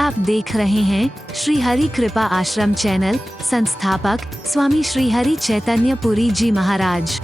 आप देख रहे हैं श्री हरि कृपा आश्रम चैनल। संस्थापक स्वामी श्री हरि चैतन्य पुरी जी महाराज।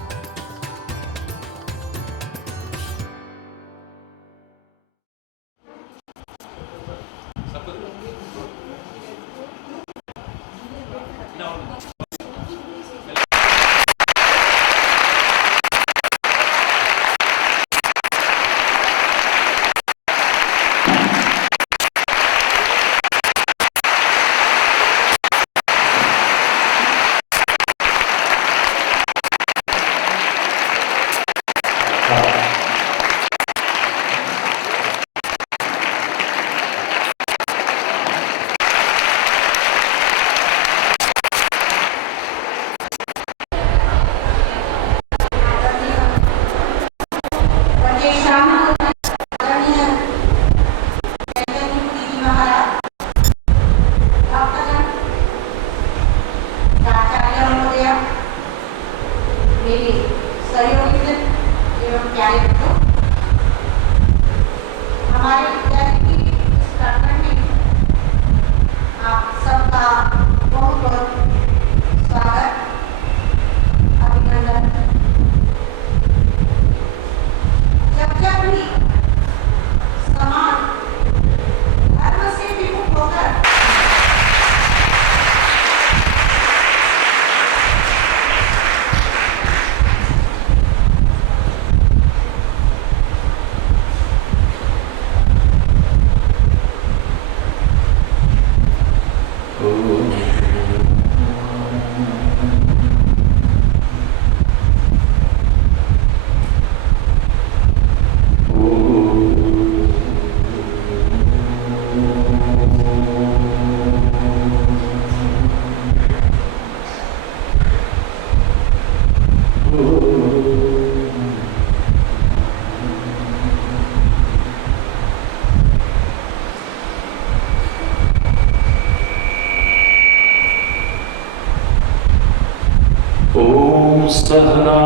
सहना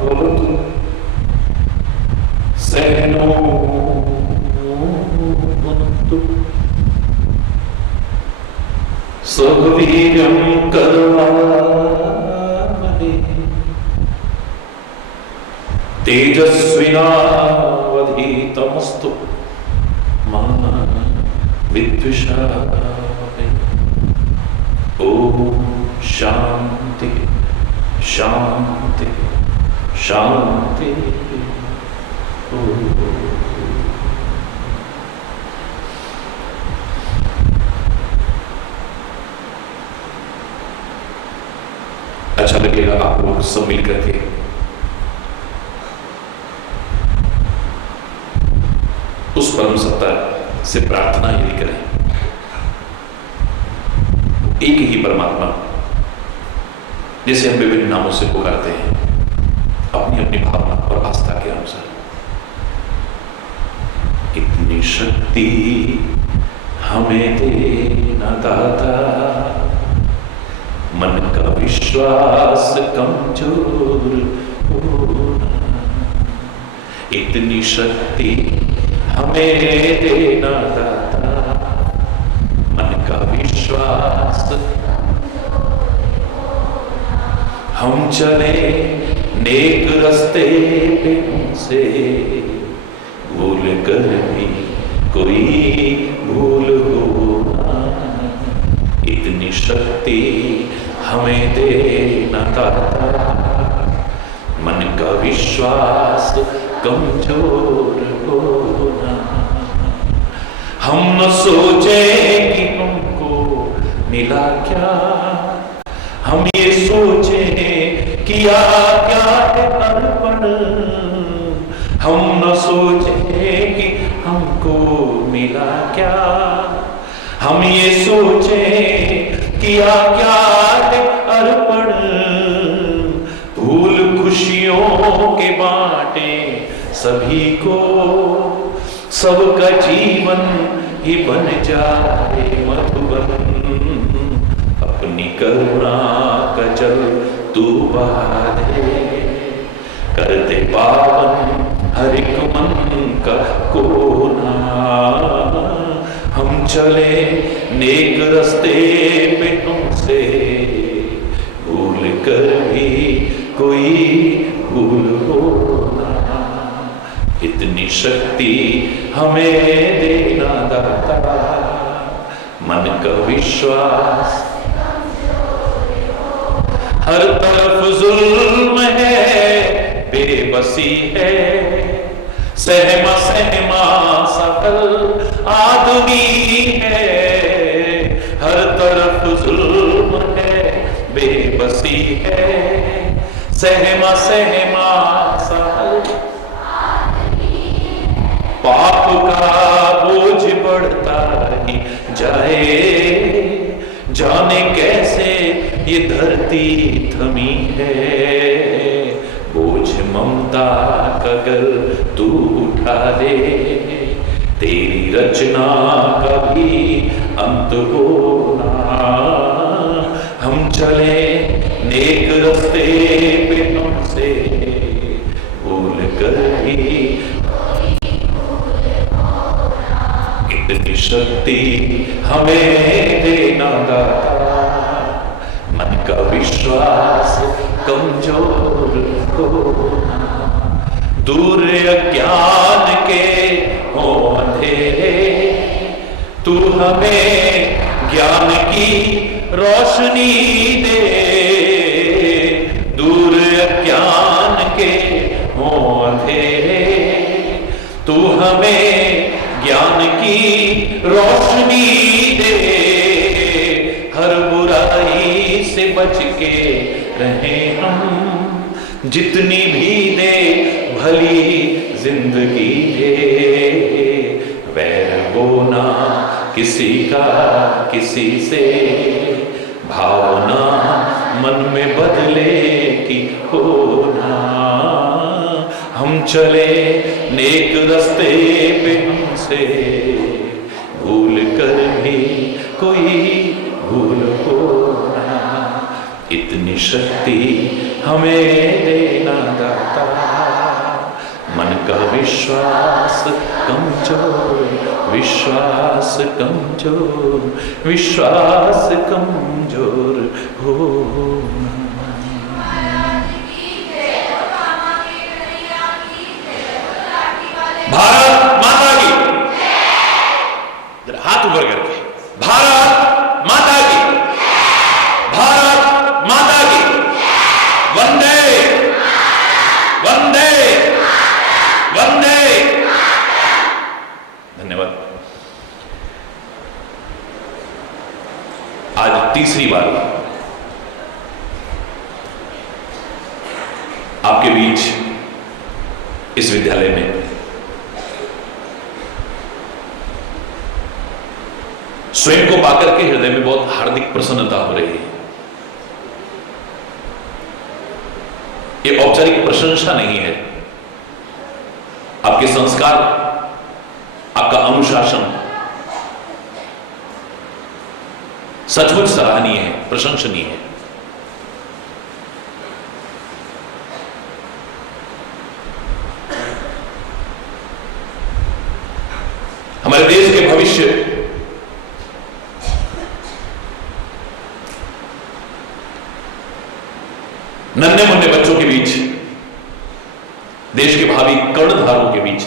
भवतु सहनो भुनक्तु सह वीर्यं करवावहै तेजस्विनावधीतमस्तु मा विद्विषावहै। ओम शांति शांति शांति। अच्छा लगेगा आप लोग सब मिलकर के उस परम सत्ता से प्रार्थना यदि करें, एक ही परमात्मा जैसे हम विभिन्न नामों से पुकारते हैं अपनी अपनी भावना और आस्था के अनुसार। इतनी शक्ति हमें देना दाता, मन का विश्वास कमजोर होना। इतनी शक्ति हमें देना दाता, मन का विश्वास। हम चले नेक रास्ते पे हमसे भूल कर भी कोई भूल होना। इतनी शक्ति हमें देना दाता, मन का विश्वास कमजोर होना। हम न सोचे कि हमको मिला क्या, हम ये सोचे किया क्या है अर्पण। हम न सोचे कि हमको मिला क्या, हम ये सोचे किया क्या है अर्पण। भूल खुशियों के बांटे सभी को, सबका जीवन ही बन जाए मधुबन। अपनी करुणा का जल तू बहा दे, कर दे पावन हर एक मन का कोना। हम चले नेक रास्ते पे तुमसे, भूल कर भी कोई भूल हो ना। इतनी शक्ति हमें देना दाता, मन का विश्वास। हर तरफ जुल्म है, बेबसी है, सहमा सहमा सकल आदमी है। हर तरफ जुल्म है, बेबसी है, सहमा सहमा सकल आदमी है। पाप का बोझ बढ़ता ही जाए, जाने कैसे ये धरती थमी है। बोझ ममता का अगर तू उठा ले, तेरी रचना का भी अंत होना। हम चले नेक रास्ते पे तुमसे, भूल कर भी इतनी शक्ति हमें देना दाता, मन का विश्वास कमजोर हो। दूर अज्ञान के हो अंधेरे, तू हमें ज्ञान की रोशनी दे। दूर अज्ञान के हो अंधेरे, तू हमें ज्ञान की रोशनी दे। हर बुराई से बच के रहें हम, जितनी भी दे भली जिंदगी दे। वैर वो ना किसी का किसी से, भावना मन में बदले की होना। हम चले नेक रास्ते पे हमसे, भूल कर भी कोई भूल हो ना। इतनी शक्ति हमें देना दाता, मन का विश्वास कमजोर, विश्वास कमजोर, विश्वास कमजोर हो ना। भारत माता की, हाथ ऊपर करके, भारत माता की, भारत माता की, वंदे वंदे वंदे। धन्यवाद। आज तीसरी बार आपके बीच इस विद्यालय में स्वयं को पाकर के हृदय में बहुत हार्दिक प्रसन्नता हो रही है। ये औपचारिक प्रशंसा नहीं है, आपके संस्कार, आपका अनुशासन सचमुच सराहनीय है, प्रशंसनीय है। हमारे देश के भविष्य नन्हे मुन्ने बच्चों के बीच, देश के भावी कर्णधारों के बीच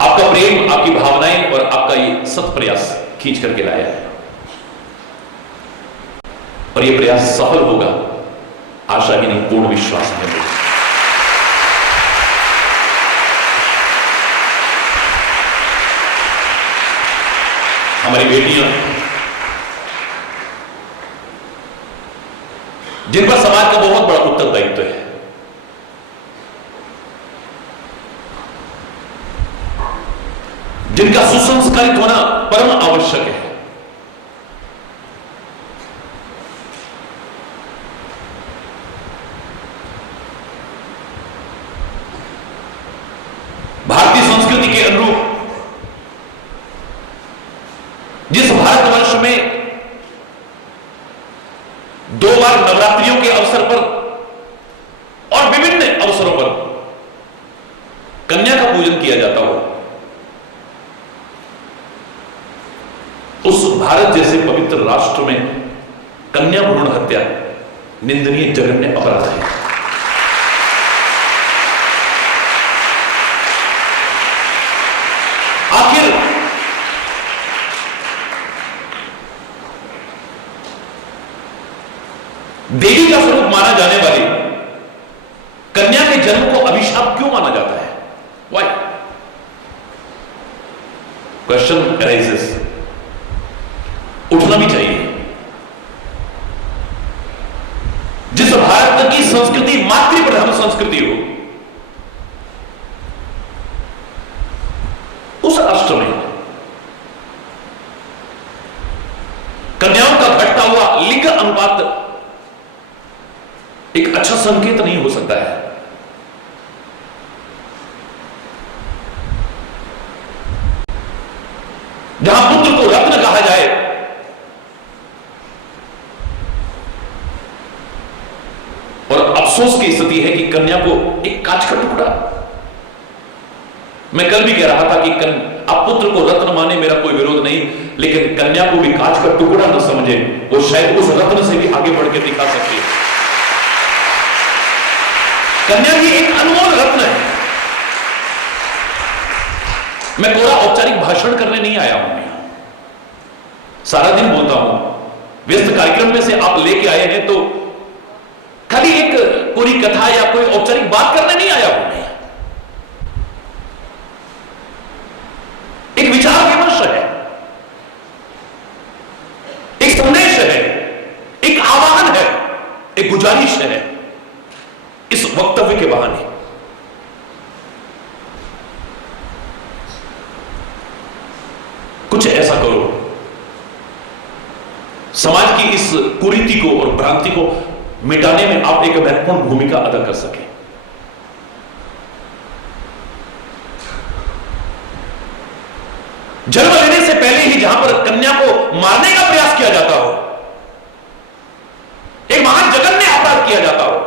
आपका प्रेम, आपकी भावनाएं और आपका ये सत प्रयास खींच करके लाया है। और ये प्रयास सफल होगा, आशा ही नहीं पूर्ण विश्वास है मुझे। हमारी बेटियां, जिन पर समाज का बहुत बड़ा उत्तरदायित्व है, जिनका सुसंस्कारित होना परम आवश्यक है, भारतीय संस्कृति के अनुरूप जिस भारतवर्ष में 2 बार नवरात्रियों के अवसर पर और विभिन्न अवसरों पर कन्या का पूजन किया जाता हो, उस भारत जैसे पवित्र राष्ट्र में कन्या भ्रूण हत्या निंदनीय जघन्य अपराध है। आखिर देवी का स्वरूप माना जाने वाली कन्या के जन्म को अभिशाप क्यों माना जाता है? Why? क्वेश्चन arises, उठना भी चाहिए। जिस भारत की संस्कृति मातृ प्रधान संस्कृति हो, उस राष्ट्र में कन्याओं का घटता हुआ लिंग अनुपात एक अच्छा संकेत नहीं हो सकता है। जहां पुत्र को रत्न कहा जाए, और अफसोस की स्थिति है कि कन्या को एक कांच का टुकड़ा। मैं कल भी कह रहा था कि आप पुत्र को रत्न माने, मेरा कोई विरोध नहीं, लेकिन कन्या को भी कांच का टुकड़ा न समझे, वो शायद उस रत्न से भी आगे बढ़ के दिखा सकती है। कन्या भी एक अनमोल रत्न है। मैं पूरा औपचारिक भाषण करने नहीं आया हूं, सारा दिन बोलता हूं, व्यस्त कार्यक्रम में से आप लेके आए हैं तो खाली एक पूरी कथा या कोई औपचारिक बात करने नहीं आया हूं। एक विचार विमर्श है, एक संदेश है, एक आह्वान है, एक गुजारिश है इस वक्तव्य के बहाने। कुछ ऐसा करो, समाज की इस कुरीति को और भ्रांति को मिटाने में आप एक महत्वपूर्ण भूमिका अदा कर सकें। जन्म लेने से पहले ही जहां पर कन्या को मारने का प्रयास किया जाता हो, एक महान जघन्य अपराध किया जाता हो,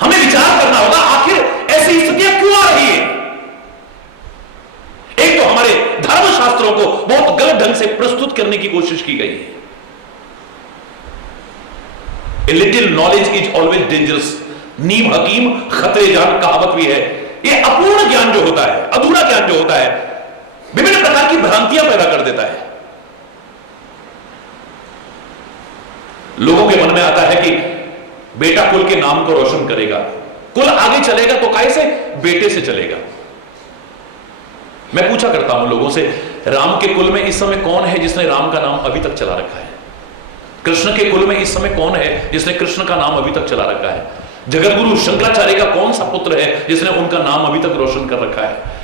हमें विचार करना होगा आखिर ऐसी स्थितियां क्यों आ रही है। एक तो हमारे धर्मशास्त्रों को बहुत गलत ढंग से प्रस्तुत करने की कोशिश की गई है। A little knowledge is always dangerous, नीम हकीम खतरे जान कहावत भी है। ये अपूर्ण ज्ञान जो होता है, अधूरा ज्ञान जो होता है, विभिन्न प्रकार की भ्रांतियां पैदा कर देता है। लोगों के मन में आता है कि बेटा कुल के नाम को रोशन करेगा, कुल आगे चलेगा तो कैसे? बेटे से चलेगा। मैं पूछा करता हूं लोगों से, राम के कुल में इस समय कौन है जिसने राम का नाम अभी तक चला रखा है? कृष्ण के कुल में इस समय कौन है जिसने कृष्ण का नाम अभी तक चला रखा है? जगतगुरु शंकराचार्य का कौन सा पुत्र है जिसने उनका नाम अभी तक रोशन कर रखा है?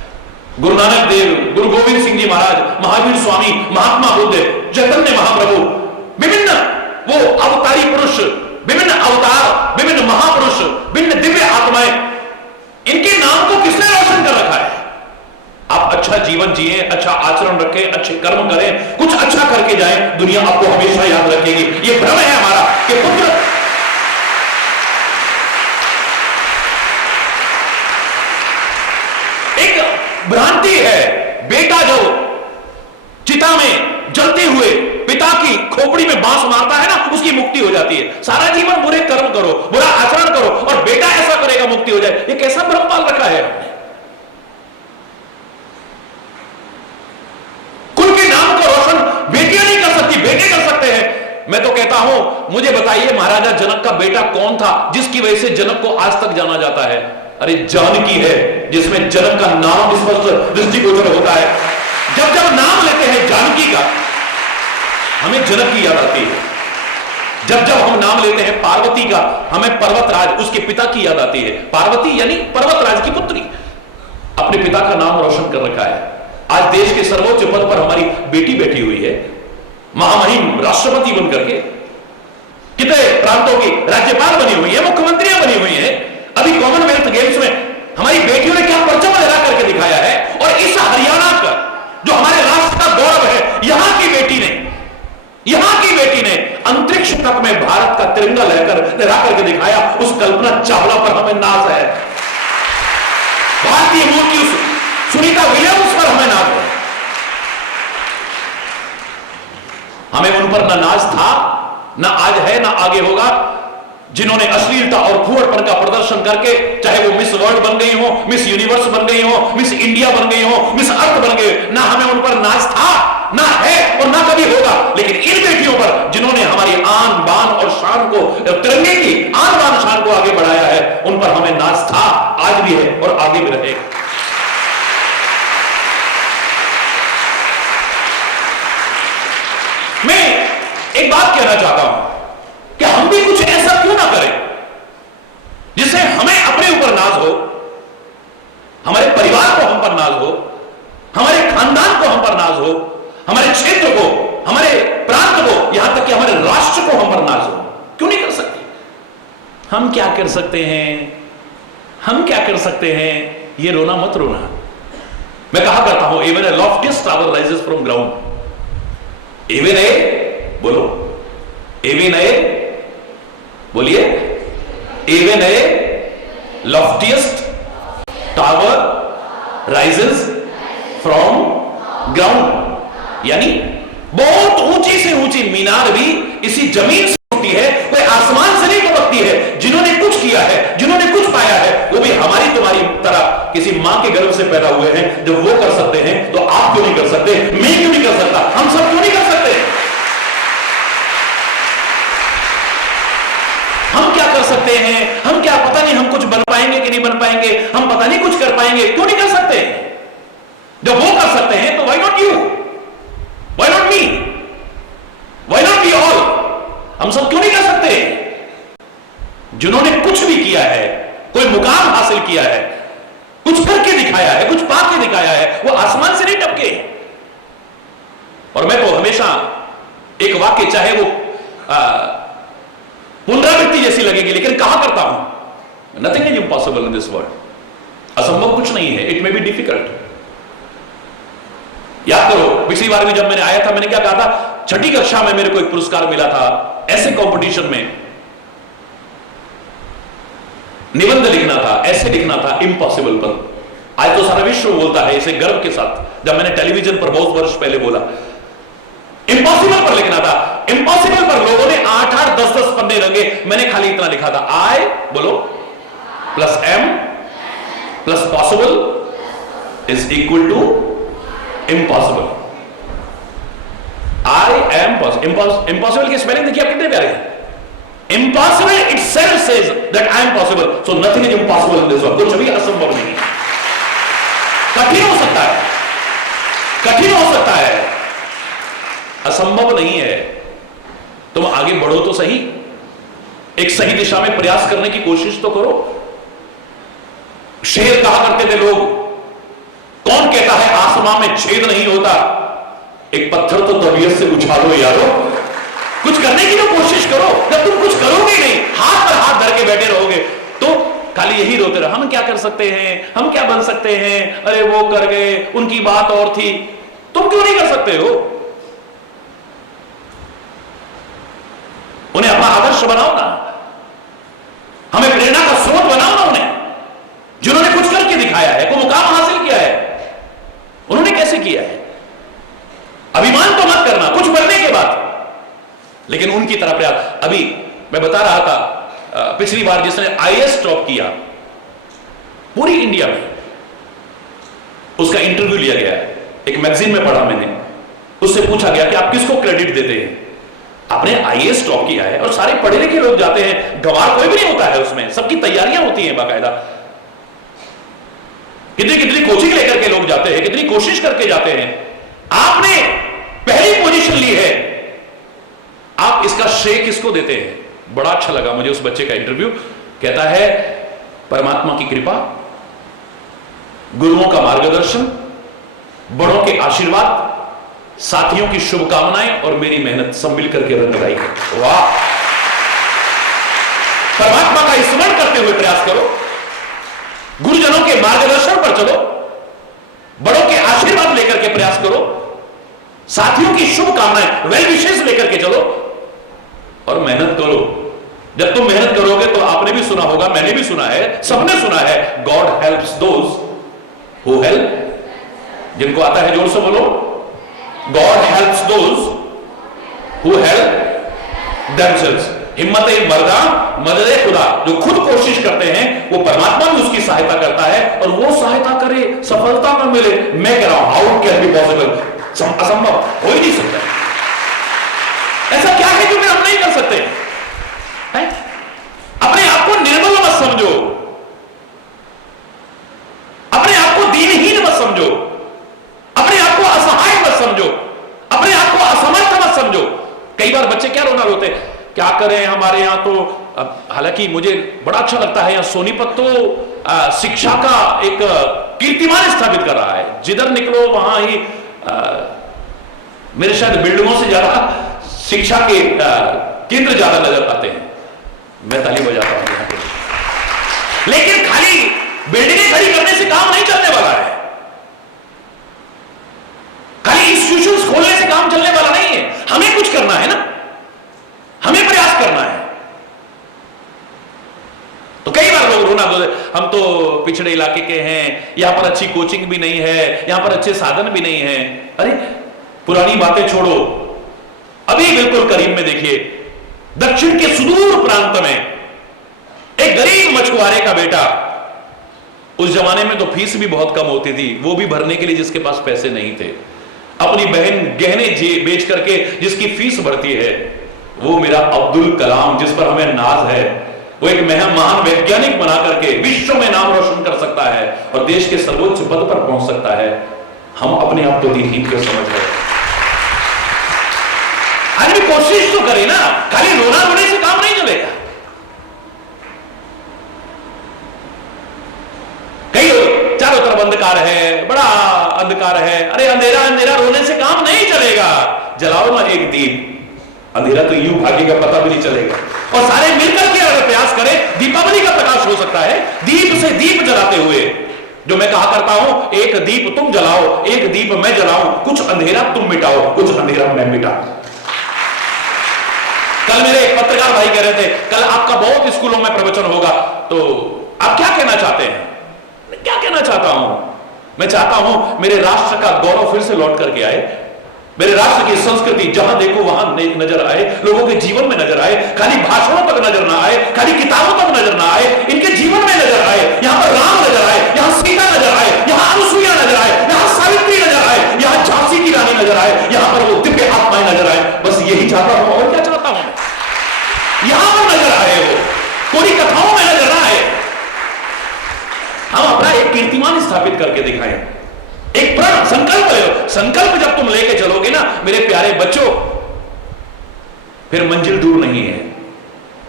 गुरु नानक देव, गुरु गोविंद सिंह जी महाराज, महावीर स्वामी, महात्मा बुद्ध, चैतन्य महाप्रभु, विभिन्न वो अवतारी पुरुष, विभिन्न अवतार, विभिन्न महापुरुष, विभिन्न दिव्य आत्माएं, इनके नाम को किसने रोशन कर रखा है? आप अच्छा जीवन जिए, अच्छा आचरण रखें, अच्छे कर्म करें, कुछ अच्छा करके जाएं, दुनिया आपको हमेशा याद रखेगी। ये भ्रम है हमारा कि पुत्र भ्रांति है। बेटा जो चिता में जलते हुए पिता की खोपड़ी में बांस मारता है ना, उसकी मुक्ति हो जाती है। सारा जीवन बुरे कर्म करो, बुरा आचरण करो और बेटा ऐसा करेगा मुक्ति हो जाए, ये कैसा भ्रम पाल रखा है हमने? कुल के नाम को रोशन बेटियां नहीं कर सकती, बेटे कर सकते हैं। मैं तो कहता हूं, मुझे बताइए महाराजा जनक का बेटा कौन था जिसकी वजह से जनक को आज तक जाना जाता है? अरे जानकी है, जिसमें जनक का नाम स्पष्ट दृष्टिगोचर होता है। जब जब नाम लेते हैं जानकी का, हमें जनक की याद आती है। जब जब हम नाम लेते हैं पार्वती का, हमें पर्वतराज, उसके पिता की याद आती है। पार्वती यानी पर्वतराज की पुत्री, अपने पिता का नाम रोशन कर रखा है। आज देश के सर्वोच्च पद पर हमारी बेटी बैठी हुई है, महामहिम राष्ट्रपति बनकर के, कितने प्रांतों की राज्यपाल बनी हुई है, मुख्यमंत्रियां बनी हुई है। अभी कॉमनवेल्थ गेम्स में हमारी बेटियों ने क्या परचम लहरा करके दिखाया है। और इस हरियाणा का जो हमारे राष्ट्र का गौरव है, यहां की बेटी ने अंतरिक्ष तक में भारत का तिरंगा लहरा करके दिखाया। दिखाया, उस कल्पना चावला पर हमें नाज है। भारतीय मूल की उस सुनीता विलियम्स पर हमें नाज है। हमें उन पर ना नाज था, ना आज है, ना आगे होगा, जिन्होंने अश्लीलता और फूहड़पन का प्रदर्शन करके, चाहे वो मिस वर्ल्ड बन गई हो, मिस यूनिवर्स बन गई हो, मिस इंडिया बन गई हो, मिस अर्थ बन गई, ना हमें उन पर नाज था, ना है और ना कभी होगा। लेकिन इन बेटियों पर जिन्होंने हमारी आन बान और शान को, तिरंगे की आन बान शान को आगे बढ़ाया है, उन पर हमें नाज था, आज भी है और आगे भी रहेगा। मैं एक बात कहना चाहता हूं कि हम भी कुछ ऐसा क्यों ना करें जिससे हमें अपने ऊपर नाज हो, हमारे परिवार को हम पर नाज हो, हमारे खानदान को हम पर नाज हो, हमारे क्षेत्र को, हमारे प्रांत को, यहां तक कि हमारे राष्ट्र को हम पर नाज हो। क्यों नहीं कर सकते? हम क्या कर सकते हैं? हम क्या कर सकते हैं? ये रोना मत रोना। मैं कहा करता हूं, even a loftiest tower rises from ground. Even a, बोलो, इवन ए, बोलिए, even a loftiest tower rises from ground. यानी बहुत ऊंची से ऊंची मीनार भी इसी जमीन से उठती है, वह आसमान से नहीं टपकती है। जिन्होंने कुछ किया है, जिन्होंने कुछ पाया है, वो भी हमारी तुम्हारी तरह किसी मां के गर्भ से पैदा हुए हैं। जब वो कर सकते हैं तो आप क्यों नहीं कर सकते? मैं क्यों नहीं कर सकता? हम सब क्यों नहीं कर सकते? हम क्या कर सकते हैं? हम क्या, पता नहीं हम कुछ बन पाएंगे कि नहीं बन पाएंगे, हम पता नहीं कुछ कर पाएंगे, क्यों नहीं कर सकते? जब वो कर सकते हैं तो why not you? Why not me? Why not we all? हम सब क्यों नहीं कर सकते? जिन्होंने कुछ भी किया है, कोई मुकाम हासिल किया है, कुछ करके दिखाया है, कुछ पाके दिखाया है, वो आसमान से नहीं टपके। और मैं तो हमेशा एक वाक्य, चाहे वो पुनरावृत्ति जैसी लगेगी, लेकिन कहा करता हूं, nothing is impossible in this world. असंभव कुछ नहीं है, इट मे बी डिफिकल्ट। याद करो, पिछली बार भी जब मैंने आया था, मैंने क्या कहा था? छठी कक्षा में मेरे को एक पुरस्कार मिला था ऐसे कंपटीशन में, निबंध लिखना था, ऐसे लिखना था इम्पॉसिबल पर। आज तो सारा विश्व बोलता है इसे गर्व के साथ। जब मैंने टेलीविजन पर बहुत वर्ष पहले बोला, इम्पॉसिबल पर लिखना था। इम्पॉसिबल पर लोगों ने 8-8, 10-10 पन्ने रंगे, मैंने खाली इतना लिखा था, आई, बोलो, plus M plus possible is equal to impossible. I am possible. Impossible की स्पेलिंग देखिए आप कितने प्यारे हैं। Impossible itself says that I am possible, so nothing is impossible in this world. कुछ भी असंभव नहीं है। कठिन हो सकता है, कठिन हो सकता है, असंभव नहीं है। तुम आगे बढ़ो तो सही, एक सही दिशा में प्रयास करने की कोशिश तो करो। शेर कहा करते थे लोग, कौन कहता है आसमां में छेद नहीं होता? एक पत्थर तो तबीयत से उछालो यारो, कुछ करने की तो कोशिश करो। जब तुम कुछ करोगे नहीं, हाथ पर हाथ धर के बैठे रहोगे, तो खाली यही रोते रहो, हम क्या कर सकते हैं, हम क्या बन सकते हैं, अरे वो कर गए, उनकी बात और थी। तुम क्यों नहीं कर सकते हो? उन्हें अपना आदर्श बनाओ ना, हमें प्रेरणा का स्रोत बनाओ ना उन्हें, जिन्होंने कुछ करके दिखाया है, कोई मुकाम हासिल किया है। उन्होंने कैसे किया है? अभिमान तो मत करना कुछ बनने के बाद, लेकिन उनकी तरह प्रयास। अभी मैं बता रहा था, पिछली बार जिसने आईएएस टॉप किया पूरी इंडिया में, उसका इंटरव्यू लिया गया, एक मैगजीन में पढ़ा मैंने। उससे पूछा गया कि आप किसको क्रेडिट देते हैं? आपने आईएएस टॉप किया है, और सारे पढ़े लिखे लोग जाते हैं, गंवार कोई भी नहीं होता है उसमें, सबकी तैयारियां होती हैं बाकायदा। कितनी कितनी कोचिंग लेकर के लोग जाते हैं, कितनी कोशिश करके जाते हैं। आपने पहली पोजीशन ली है, आप इसका श्रेय किसको देते हैं? बड़ा अच्छा लगा मुझे उस बच्चे का इंटरव्यू। कहता है, परमात्मा की कृपा, गुरुओं का मार्गदर्शन, बड़ों के आशीर्वाद, साथियों की शुभकामनाएं और मेरी मेहनत सब मिलकर के रंग लाई है। वाह! परमात्मा का स्मरण करते हुए प्रयास करो, गुरुजनों के मार्गदर्शन पर चलो, बड़ों के आशीर्वाद लेकर के प्रयास करो, साथियों की शुभकामनाएं, वेल विशेष लेकर के चलो, और मेहनत करो। जब तुम मेहनत करोगे तो आपने भी सुना होगा, मैंने भी सुना है, सबने सुना है, God helps those who help, जिनको आता है जोर से बोलो, God helps those who help themselves. हिम्मत मर्दा मदद खुदा, जो खुद कोशिश करते हैं वो परमात्मा भी उसकी सहायता करता है, और वो सहायता करे सफलता में मिले। मैं कह रहा हूं हाउ कैन बी पॉसिबल, असंभव हो ही नहीं सकता। ऐसा क्या है जो हम नहीं कर सकते है? अपने आप को निर्बल मत समझो, अपने आप को दीनहीन मत समझो, अपने आप को असहाय मत समझो, अपने आप को असमर्थ मत समझो। कई बार बच्चे क्या रोना रोते, क्या करें हमारे यहां तो, हालांकि मुझे बड़ा अच्छा लगता है, यहां सोनीपत तो शिक्षा का एक कीर्तिमान स्थापित कर रहा है। जिधर निकलो वहां ही मेरे शायद बिल्डिंगों से ज्यादा शिक्षा के केंद्र ज्यादा नजर आते हैं। मैं ताली बजाता हूं यहां पे। लेकिन खाली बिल्डिंगें खड़ी करने से काम नहीं चलने वाला है, खाली इंस्टीट्यूशंस खोलने से काम चलने वाला नहीं है। हमें कुछ करना है ना, हमें प्रयास करना है। तो कई बार लोग रोना बोलते, हम तो पिछड़े इलाके के हैं, यहां पर अच्छी कोचिंग भी नहीं है, यहां पर अच्छे साधन भी नहीं है। अरे पुरानी बातें छोड़ो, अभी बिल्कुल करीब में देखिए, दक्षिण के सुदूर प्रांत में एक गरीब मछुआरे का बेटा, उस जमाने में तो फीस भी बहुत कम होती थी, वो भी भरने के लिए जिसके पास पैसे नहीं थे, अपनी बहन गहने बेच करके जिसकी फीस भरती है, वो मेरा अब्दुल कलाम, जिस पर हमें नाज है। वो एक महान वैज्ञानिक बना करके विश्व में नाम रोशन कर सकता है और देश के सर्वोच्च पद पर पहुंच सकता है। हम अपने आप को दीनहीन क्यों समझ रहे हैं? आदमी कोशिश तो करे ना, खाली रोना रोने से काम नहीं चलेगा। कई लोग चारों तरफ अंधकार है, बड़ा अंधकार है, अरे अंधेरा अंधेरा रोने से काम नहीं चलेगा, जलाओ ना एक दीप, अंधेरा तो यूं भागेगा पता भी नहीं चलेगा। और सारे मिलकर के अगर प्रयास करें, दीपावली का प्रकाश हो सकता है दीप से दीप जलाते हुए। जो मैं कहा करता हूं, एक दीप तुम जलाओ, एक दीप मैं जलाऊं, कुछ अंधेरा तुम मिटाओ, कुछ अंधेरा मैं मिटाऊं। कल मेरे एक पत्रकार भाई कह रहे थे, कल आपका बहुत स्कूलों में प्रवचन होगा, तो आप क्या कहना चाहते हैं? मैं क्या कहना चाहता हूं? मैं चाहता हूं मेरे राष्ट्र का गौरव फिर से लौट करके आए, मेरे राष्ट्र की संस्कृति जहां देखो वहां नजर आए, लोगों के जीवन में नजर आए, खाली भाषणों तक नजर ना आए, खाली किताबों तक नजर ना आए, इनके जीवन में नजर आए। यहां पर राम नजर आए, यहां सीता नजर आए, यहां अनुसुईया नजर आए, यहां सावित्री नजर आए, यहां झांसी की रानी नजर आए, यहां पर वो दिव्य आत्माएं नजर आए। बस यही चाहता हूं, और क्या चाहता हूं? यहां पर नजर आए, वो पूरी कथाओं में नजर ना आए। हम अपना एक कीर्तिमान स्थापित करके दिखाएं, एक प्रण संकल्प ले। संकल्प जब तुम लेके चलोगे ना मेरे प्यारे बच्चों, फिर मंजिल दूर नहीं है।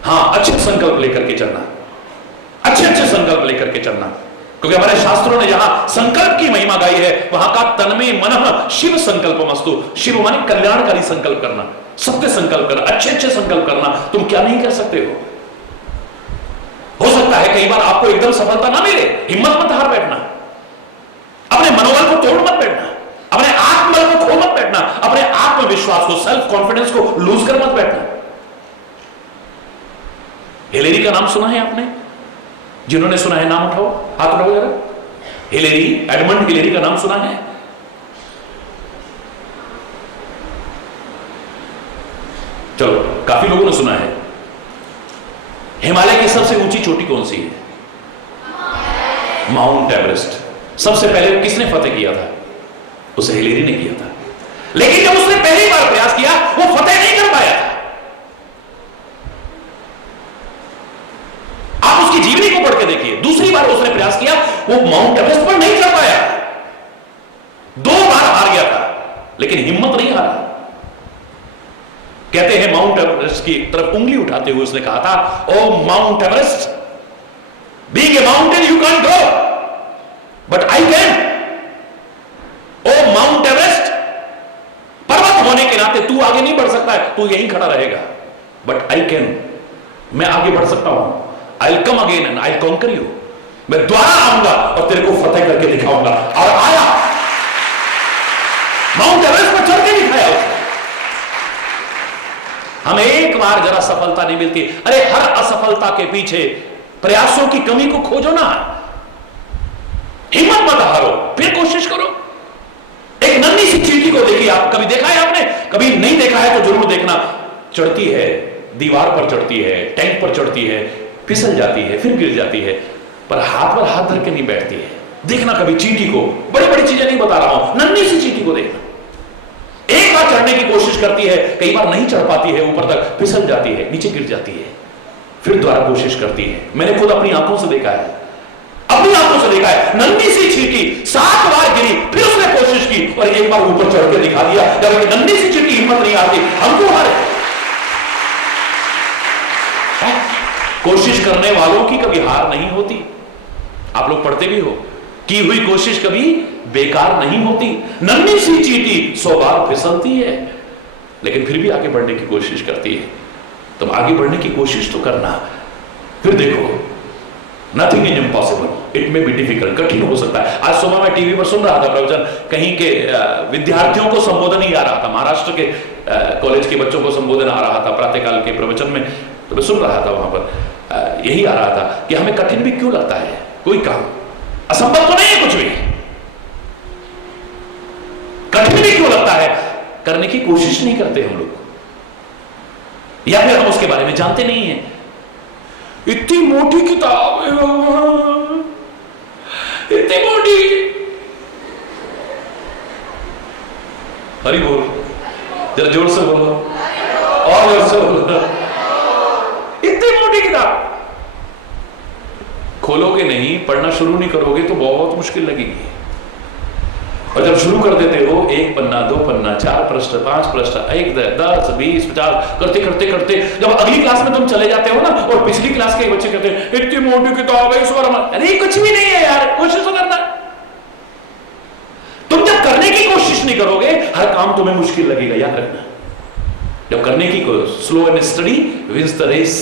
हां, अच्छे संकल्प लेकर के चलना, अच्छे अच्छे संकल्प लेकर के चलना, क्योंकि हमारे शास्त्रों ने जहां संकल्प की महिमा गाई है, वहां का तन्मय मनः शिव संकल्प मस्तु। शिव माने कल्याणकारी संकल्प करना, सत्य संकल्प करना, अच्छे अच्छे संकल्प करना। तुम क्या नहीं कर सकते हो सकता है कई बार आपको एकदम सफलता ना मिले, हिम्मत मत हार बैठना, अपने मनोबल को तोड़ मत बैठना, अपने आत्मबल को खो मत बैठना, अपने आत्मविश्वास को, सेल्फ कॉन्फिडेंस को लूज कर मत बैठना। हिलेरी का नाम सुना है आपने? जिन्होंने सुना है नाम उठाओ, हाथ उठाओ जरा। हिलेरी, एडमंड हिलेरी का नाम सुना है? चलो, काफी लोगों ने सुना है। हिमालय की सबसे ऊंची चोटी कौन सी है? Mount Everest. सबसे पहले किसने फतेह किया था? उसे हिलेरी ने किया था। लेकिन जब उसने पहली बार प्रयास किया, वो फतेह नहीं कर पाया। आप उसकी जीवनी को पढ़ के देखिए, दूसरी बार उसने प्रयास किया, वो माउंट एवरेस्ट पर नहीं चढ़ पाया। 2 बार हार गया था, लेकिन हिम्मत नहीं हारा। कहते हैं माउंट एवरेस्ट की तरफ उंगली उठाते हुए उसने कहा था, O Mount Everest, being a mountain you can go, but I can. O Mount Everest, पर्वत होने के नाते तू आगे नहीं बढ़ सकता है, तू यहीं खड़ा रहेगा, बट आई कैन, मैं आगे बढ़ सकता हूं। I will come again and I will conquer you, मैं दोबारा आऊंगा और तेरे को फतेह करके दिखाऊंगा। और आया, माउंट एवरेस्ट पर चढ़ के दिखाया उसने। हमें एक बार जरा सफलता नहीं मिलती, अरे हर असफलता के पीछे प्रयासों की कमी को खोजो ना, हिम्मत मत हारो, फिर कोशिश करो। एक नन्ही सी चींटी को देखिए, आप कभी देखा है आपने? कभी नहीं देखा है तो जरूर देखना। चढ़ती है, दीवार पर चढ़ती है, टैंक पर चढ़ती है, फिसल जाती है, फिर गिर जाती है, पर हाथ धर के नहीं बैठती है। देखना कभी चींटी को, बड़ी बड़ी चीजें नहीं बता रहा हूं, नन्ही सी चींटी को देखना। एक बार चढ़ने की कोशिश करती है, कई बार नहीं चढ़ पाती है, ऊपर तक फिसल जाती है, नीचे गिर जाती है, फिर दोबारा कोशिश करती है। मैंने खुद अपनी आंखों से देखा है, अपनी आंखों से देखा है। नन्ही सी चींटी 7 बार गिरी, फिर उसने कोशिश की और एक बार ऊपर चढ़ के दिखा दिया। जब नन्ही सी चींटी हिम्मत नहीं आती, हम क्यों हारे? कोशिश करने वालों की कभी हार नहीं होती। आप लोग पढ़ते भी हो, की हुई कोशिश कभी बेकार नहीं होती। नन्ही सी चींटी 100 बार फिसलती है, लेकिन फिर भी आगे बढ़ने की कोशिश करती है। तुम आगे बढ़ने की कोशिश तो करना, फिर देखो nothing is impossible, it may be difficult, कठिन हो सकता है। आज सुबह मैं टीवी पर सुन रहा था प्रवचन, कहीं के विद्यार्थियों को संबोधन ही आ रहा था, महाराष्ट्र के कॉलेज के बच्चों को संबोधन आ रहा था प्रातःकाल के प्रवचन में, तो मैं सुन रहा था, वहां पर यही आ रहा था कि हमें कठिन भी क्यों लगता है, कोई काम असंभव तो नहीं है, कुछ भी कठिन भी क्यों लगता है, करने की कोशिश नहीं करते हम लोग, या फिर हम उसके बारे में जानते नहीं है। इतनी मोटी किताब, इतनी मोटी, हरि बोल, जरा जोर से बोलो, और जोर से बोलो। इतनी मोटी किताब खोलोगे नहीं, पढ़ना शुरू नहीं करोगे तो बहुत मुश्किल लगेगी। और जब शुरू कर देते हो, 1 पन्ना, 2 पन्ना, 4 पृष्ठ, 5 पृष्ठ, 1, 10, 20, 50 करते करते करते जब अगली क्लास में तुम चले जाते हो ना, और पिछली क्लास के बच्चे कहते हैं इतनी मोटी किताब है, इस बार अरे कुछ भी नहीं है यार, कोशिश तो करना। तुम जब करने की कोशिश नहीं करोगे, हर काम तुम्हें मुश्किल लगेगा, याद रखना। जब करने की कोशिश, slow and study wins the race,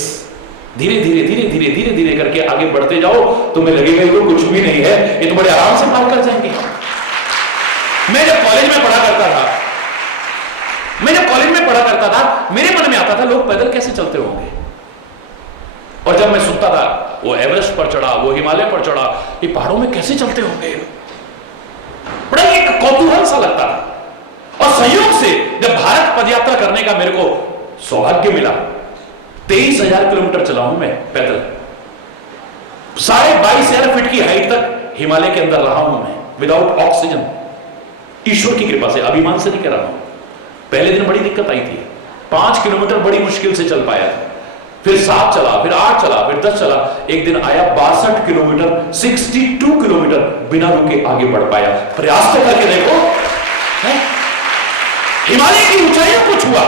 धीरे धीरे धीरे धीरे धीरे धीरे करके आगे बढ़ते जाओ, तुम्हें लगेगा ये तो कुछ भी नहीं है, ये तो बड़े आराम से पार कर जाएंगे। मैं जब कॉलेज में पढ़ा करता था, मेरे मन में आता था लोग पैदल कैसे चलते होंगे। और जब मैं सुनता था वो एवरेस्ट पर चढ़ा, वो हिमालय पर चढ़ा, ये पहाड़ों में कैसे चलते होंगे, बड़ा एक कौतूहल सा लगता था। और संयोग से जब भारत पदयात्रा करने का मेरे को सौभाग्य मिला, 23,000 किलोमीटर चला हूं मैं पैदल, 22,500 फीट की हाइट तक हिमालय के अंदर रहा हूं मैं, विदाउट ऑक्सीजन, ईश्वर की कृपा से, अभिमान से नहीं कह रहा हूं। पहले दिन बड़ी दिक्कत आई थी, 5 किलोमीटर बड़ी मुश्किल से चल पाया था, फिर 7 चला, फिर 8 चला, फिर 10 चला, एक दिन आया 62 किलोमीटर, 62 किलोमीटर बिना रुके आगे बढ़ पाया। प्रयास तो करके देखो, हिमालय की ऊंचाइयों को छुआ,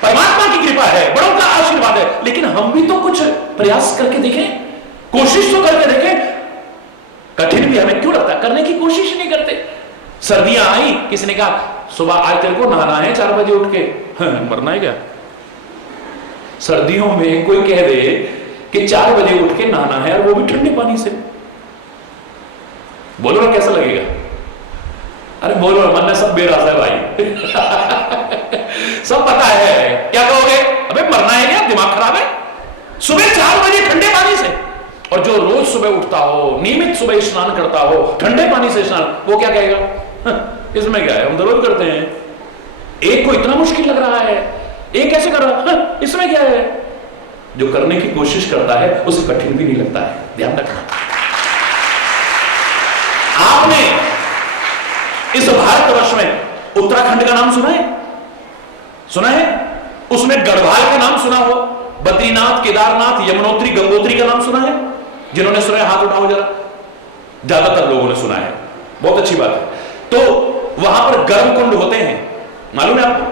परमात्मा की कृपा है, बड़ों का आशीर्वाद है, लेकिन हम भी तो कुछ प्रयास करके देखें, कोशिश तो करके देखें। कठिन भी हमें क्यों लगता है, करने की कोशिश नहीं करते। सर्दियां आई, किसी ने कहा सुबह आज तेरे को नहाना है 4 बजे उठ के, मरना है क्या? सर्दियों में कोई कह दे कि 4 बजे उठ के नहाना है, और वो भी ठंडे पानी से, बोलो ना कैसा लगेगा? अरे बोलो, मन में सब बेरास है भाई सब पता है, क्या कहोगे? अबे मरना है क्या, दिमाग खराब है? सुबह 4 बजे ठंडे पानी से, और जो रोज सुबह उठता हो, नियमित सुबह स्नान करता हो, ठंडे पानी से स्नान, वो क्या कहेगा इसमें क्या है, हम तो रोज करते हैं। एक को इतना मुश्किल लग रहा है, एक कैसे कर रहा है, इसमें क्या है? जो करने की कोशिश करता है उसे कठिन भी नहीं लगता है, ध्यान रखना। आपने इस भारतवर्ष में उत्तराखंड का नाम सुना है? सुना है? उसमें गढ़वाल का नाम सुना हो, बद्रीनाथ, केदारनाथ, यमुनोत्री, गंगोत्री का नाम सुना है? जिन्होंने सुना है हाथ उठाओ जरा। ज्यादातर लोगों ने सुना है, बहुत अच्छी बात है। तो वहां पर गर्म कुंड होते हैं, मालूम है आपको?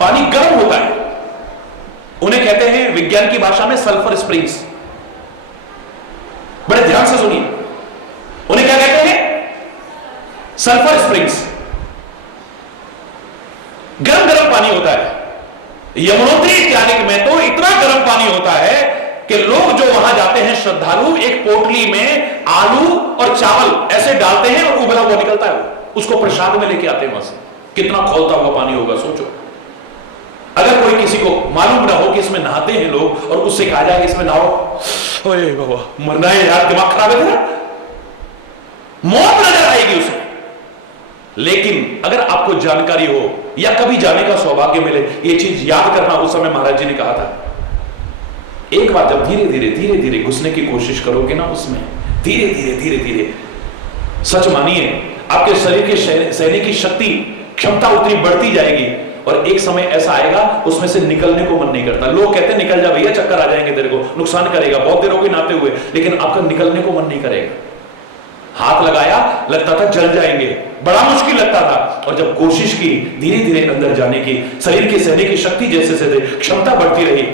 पानी गर्म होता है, उन्हें कहते हैं विज्ञान की भाषा में सल्फर स्प्रिंग्स। बड़े ध्यान से सुनिए, उन्हें क्या कहते हैं? Sulphur springs. गर्म गर्म पानी होता है। यमुनोत्री इत्यादि में तो इतना गर्म पानी होता है कि लोग जो वहां जाते हैं श्रद्धालु, एक पोटली में आलू और चावल ऐसे डालते हैं और उबला हुआ निकलता है, उसको प्रसाद में लेके आते हैं वहां से। कितना खौलता हुआ पानी होगा सोचो। अगर कोई किसी को मालूम ना हो कि इसमें नहाते हैं लोग और उससे कहा जाए इसमें नहाओ, ओए बाबा मरना है यार, दिमाग खराब है तेरा, मौत नजर आएगी उसमें। लेकिन अगर आपको जानकारी हो या कभी जाने का सौभाग्य मिले, ये चीज याद करना, उस समय महाराज जी ने कहा था, एक बार जब धीरे धीरे धीरे धीरे घुसने की कोशिश करोगे ना उसमें, धीरे धीरे धीरे धीरे, सच मानिए आपके शरीर के सहने की शक्ति, क्षमता उतनी बढ़ती जाएगी और एक समय ऐसा आएगा उसमें से निकलने को मन नहीं करता। लोग कहते हैं निकल जा भैया, चक्कर आ जाएंगे तेरे को, नुकसान करेगा, बहुत देर हो गई नहाते हुए, लेकिन आपका निकलने को मन नहीं करेगा। हाथ लगाया लगता था जल जाएंगे, बड़ा मुश्किल लगता था, और जब कोशिश की धीरे धीरे अंदर जाने की, शरीर के सहने की शक्ति जैसे जैसे क्षमता बढ़ती रही,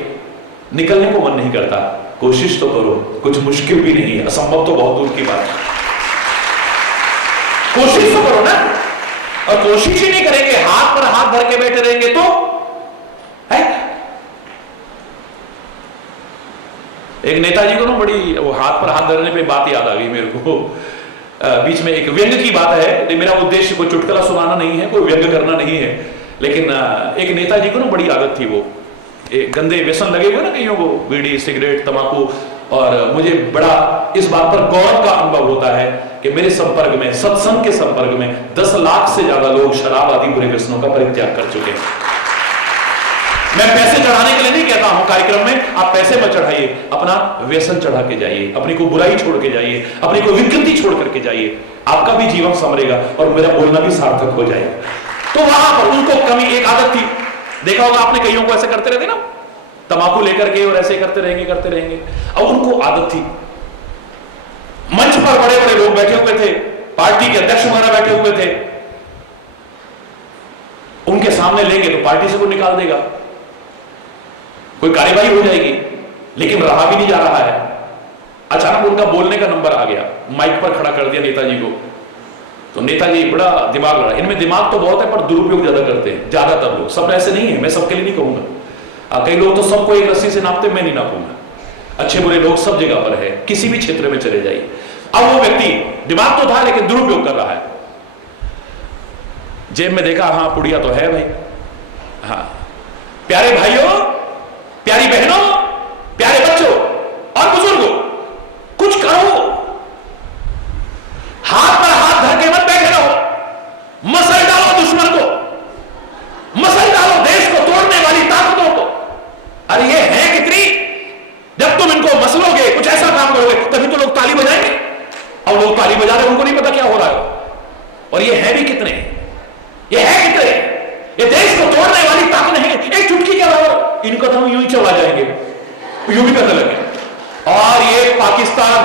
निकलने को मन नहीं करता। कोशिश तो करो, कुछ मुश्किल भी नहीं है, असंभव तो बहुत दूर की बात है। कोशिश तो करो ना, और कोशिश ही नहीं करेंगे, हाथ पर हाथ धर के बैठे रहेंगे तो है। एक नेताजी को ना बड़ी, वो हाथ पर हाथ धरने पे बात याद आ गई मेरे को। बीच में एक व्यंग की बात है, मेरा उद्देश्य कोई चुटकुला सुनाना नहीं है, कोई व्यंग करना नहीं है, लेकिन एक नेताजी को ना बड़ी आदत थी, वो गंदे व्यसन लगे हुए ना कईयों को, बीड़ी सिगरेट तंबाकू, और मुझे बड़ा इस बात पर गौरव का अनुभव होता है कि मेरे संपर्क में, सत्संग के संपर्क में 10 लाख से ज्यादा लोग शराब आदि बुरे व्यसनों का परित्याग कर चुके हैं। मैं पैसे चढ़ाने के लिए नहीं कहता हूं कार्यक्रम में, आप पैसे मत चढ़ाइए, अपना व्यसन चढ़ा के जाइए, अपनी को बुराई छोड़ के जाइए, अपनी को विकृति छोड़ करके जाइए, आपका भी जीवन संवरेगा और मेरा बोलना भी सार्थक हो जाएगा। तो वहां पर उनको कमी, एक आदत थी, देखा होगा आपने, कईयों को ऐसे करते रहते ना, तंबाकू लेकर के और ऐसे करते रहेंगे। अब उनको आदत थी, मंच पर बड़े बड़े लोग बैठे हुए थे, पार्टी के अध्यक्ष वगैरह बैठे हुए थे, उनके सामने लेंगे तो पार्टी से कोई निकाल देगा, कोई कार्यवाही हो जाएगी, लेकिन रहा भी नहीं जा रहा है। अचानक उनका बोलने का नंबर आ गया, माइक पर खड़ा कर दिया नेताजी को। तो नेताजी बड़ा दिमाग लड़ा, इनमें दिमाग तो बहुत है पर दुरुपयोग ज्यादा करते हैं, ज्यादातर लोग, सब ऐसे नहीं है, मैं सबके लिए नहीं कहूंगा, कई लोग तो सबको एक रस्सी से नापते, मैं नहीं नापूंगा, अच्छे बुरे लोग सब जगह पर है, किसी भी क्षेत्र में चले जाइए। अब वो व्यक्ति दिमाग तो था लेकिन दुरुपयोग कर रहा है, जेब में देखा, हाँ पुड़िया तो है भाई, हाँ प्यारे भाइयों, प्यारी बहनों, प्यारे बच्चों और बुजुर्गों, कुछ करो, हाथ पर हाथ धर के मत बैठे रहो, मसल डालो दुश्मन को, मसल डालो देश को तोड़ने वाली ताकतों को। अरे ये है कितनी, जब तुम इनको मसलोगे, कुछ ऐसा काम करोगे, तभी तो लोग ताली बजाएंगे, और लोग ताली बजा रहे उनको नहीं पता क्या हो रहा है। और ये है भी कितने, ये है कितने, ये देश को तोड़ने वाली ताकत नहीं, एक चुटकी के अलावा इनका तो हम यूं ही चला जाएंगे, यूं भी करने लगे। और ये पाकिस्तान